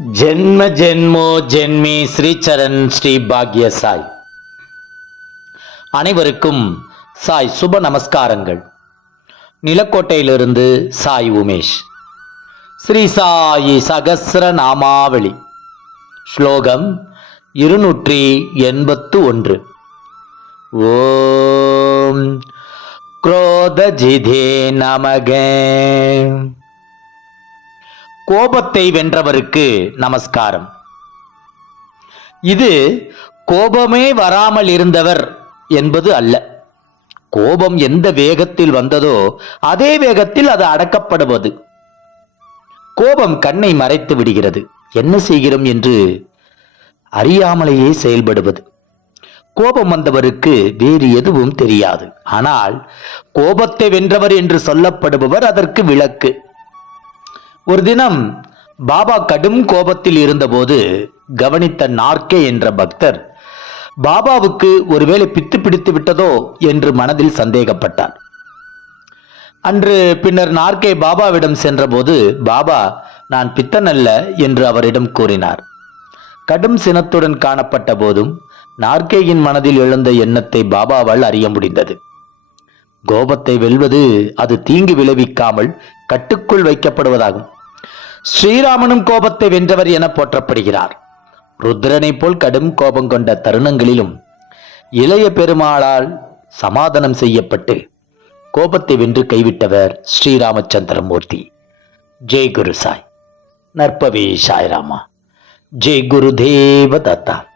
ஜென்ம ஜென்மோ ஜென்மி ஸ்ரீச்சரண் ஸ்ரீ பாக்ய சாய். அனைவருக்கும் சாய் சுப நமஸ்காரங்கள். நிலக்கோட்டையிலிருந்து சாய் உமேஷ். ஸ்ரீ சாயி சகசிர நாமாவளி. ஸ்லோகம் இருநூற்றி எண்பத்து ஒன்று. ஓம் குரோதஜிதே நமக. கோபத்தை வென்றவருக்கு நமஸ்காரம். இது கோபமே வராமல் இருந்தவர் என்பது அல்ல. கோபம் எந்த வேகத்தில் வந்ததோ அதே வேகத்தில் அது அடக்கப்படுவது. கோபம் கண்ணை மறைத்து விடுகிறது. என்ன செய்கிறோம் என்று அறியாமலேயே செயல்படுவது. கோபம் வந்தவருக்கு வேறு எதுவும் தெரியாது. ஆனால் கோபத்தை வென்றவர் என்று சொல்லப்படுபவர் அதற்கு விளக்கு. ஒரு தினம் பாபா கடும் கோபத்தில் இருந்தபோது கவனித்த நார்க்கே என்ற பக்தர் பாபாவுக்கு ஒருவேளை பித்து பிடித்து விட்டதோ? என்று மனதில் சந்தேகப்பட்டார் அன்று பின்னர் நார்க்கே பாபாவிடம் சென்றபோது பாபா நான் பித்தன் அல்ல என்று அவரிடம் கூறினார். கடும் சினத்துடன் காணப்பட்ட போதும் நார்க்கேயின் மனதில் எழுந்த எண்ணத்தை பாபாவால் அறிய முடிந்தது. கோபத்தை வெல்வது அது தீங்கு விளைவிக்காமல் கட்டுக்குள் வைக்கப்படுவதாகும். ஸ்ரீராமனும் கோபத்தை வென்றவர் என போற்றப்படுகிறார். ருத்ரனைப் போல் கடும் கோபம் கொண்ட தருணங்களிலும் இளைய பெருமாளால் சமாதானம் செய்யப்பட்டு கோபத்தை வென்று கைவிட்டவர் ஸ்ரீராமச்சந்திரமூர்த்தி. ஜெய் குரு சாய். நற்பவே சாய்ராமா. ஜெய் குரு தேவ தத்தா.